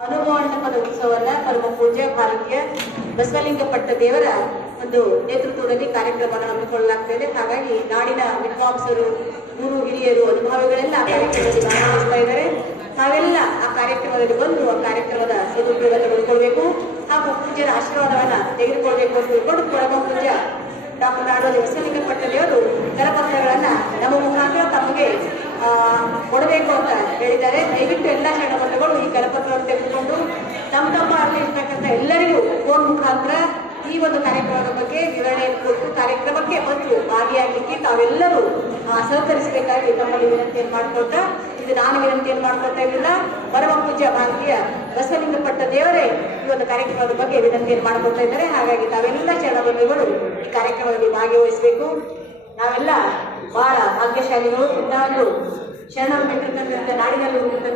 ಅನುಭವಾಂಡಪದ ಉತ್ಸವದ ಪರಮ ಪೂಜ್ಯ ಭಾರತೀಯ ಬಸವಲಿಂಗ ಪಟ್ಟ ದೇವರ ಒಂದು ನೇತೃತ್ವದಲ್ಲಿ ಕಾರ್ಯಕ್ರಮವನ್ನು ಹಮ್ಮಿಕೊಳ್ಳಲಾಗ್ತದೆ ಹಾಗಾಗಿ ನಾಡಿನ ವಿದ್ವಾಂಸರು ಗುರು ಹಿರಿಯರು, ಅನುಭವಿಗಳೆಲ್ಲ ಆ ಕಾರ್ಯಕ್ರಮದಲ್ಲಿ ಭಾಗವಹಿಸ್ತಾ ಇದ್ದಾರೆ. ತಾವೆಲ್ಲ ಆ ಕಾರ್ಯಕ್ರಮದಲ್ಲಿ ಬಂದು ಆ ಕಾರ್ಯಕ್ರಮದ ಸದುಪಯೋಗ ತೆಗೆದುಕೊಳ್ಬೇಕು ಹಾಗೂ ಪೂಜ್ಯರ ಆಶೀರ್ವಾದವನ್ನ ತೆಗೆದುಕೊಳ್ಬೇಕು ಅಂತ ತಿಳ್ಕೊಂಡು ಪರಮ ಪೂಜ್ಯ ಡಾಕ್ಟರ್ ನಾಡೋಜಿ ಬಸವಲಿಂಗ ಪಟ್ಟದೇವರು ಕರಪತ್ರಗಳನ್ನ ನಮ್ಮ ಮುಖಾಂತರ ತಮಗೆ ಹೇಳಿದ್ದಾರೆ. ದಯವಿಟ್ಟು ಎಲ್ಲ ಶರಣಬಂಧುಗಳು ಈ ಕರಪತ್ರವನ್ನು ತೆಗೆದುಕೊಂಡು ತಮ್ಮ ತಮ್ಮ ಅಲ್ಲಿ ಇರ್ತಕ್ಕಂಥ ಎಲ್ಲರಿಗೂ ಫೋನ್ ಮುಖಾಂತರ ಈ ಒಂದು ಕಾರ್ಯಕ್ರಮದ ಬಗ್ಗೆ ವಿವರಣೆಯನ್ನು ಕೊಟ್ಟು ಕಾರ್ಯಕ್ರಮಕ್ಕೆ ಬಂದು ಭಾಗಿಯಾಗಲಿಕ್ಕೆ ತಾವೆಲ್ಲರೂ ಸಹಕರಿಸಬೇಕಾಗಿ ತಮ್ಮಲ್ಲಿ ವಿನಂತಿಯನ್ನು ಮಾಡ್ಕೊಳ್ತಾ, ಇದು ನಾನು ವಿನಂತಿಯನ್ನು ಮಾಡ್ಕೊಳ್ತಾ ಇರಲಿಲ್ಲ. ಪರಮ ಪೂಜ್ಯ ಭಾರತೀಯ ಬಸವಲಿಂಗಪಟ್ಟ ದೇವರೇ ಈ ಒಂದು ಕಾರ್ಯಕ್ರಮದ ಬಗ್ಗೆ ವಿನಂತಿಯನ್ನು ಮಾಡ್ಕೊಳ್ತಾ ಇದ್ದಾರೆ. ಹಾಗಾಗಿ ತಾವೆಲ್ಲ ಚರಣಬಂಧುಗಳು ಈ ಕಾರ್ಯಕ್ರಮದಲ್ಲಿ ಭಾಗವಹಿಸಬೇಕು. ನಾವೆಲ್ಲ ಬಹಳ ಭಾಗ್ಯಶಾಲಿಗಳು ಇದ್ದಾಗಲೂ ಶರಣ ಬಿಟ್ಟಿರ್ತಕ್ಕಂಥ ನಾಡಿನಲ್ಲಿ ಹುಟ್ಟಿರ್ತಕ್ಕಂಥ ನಾವೆಲ್ಲ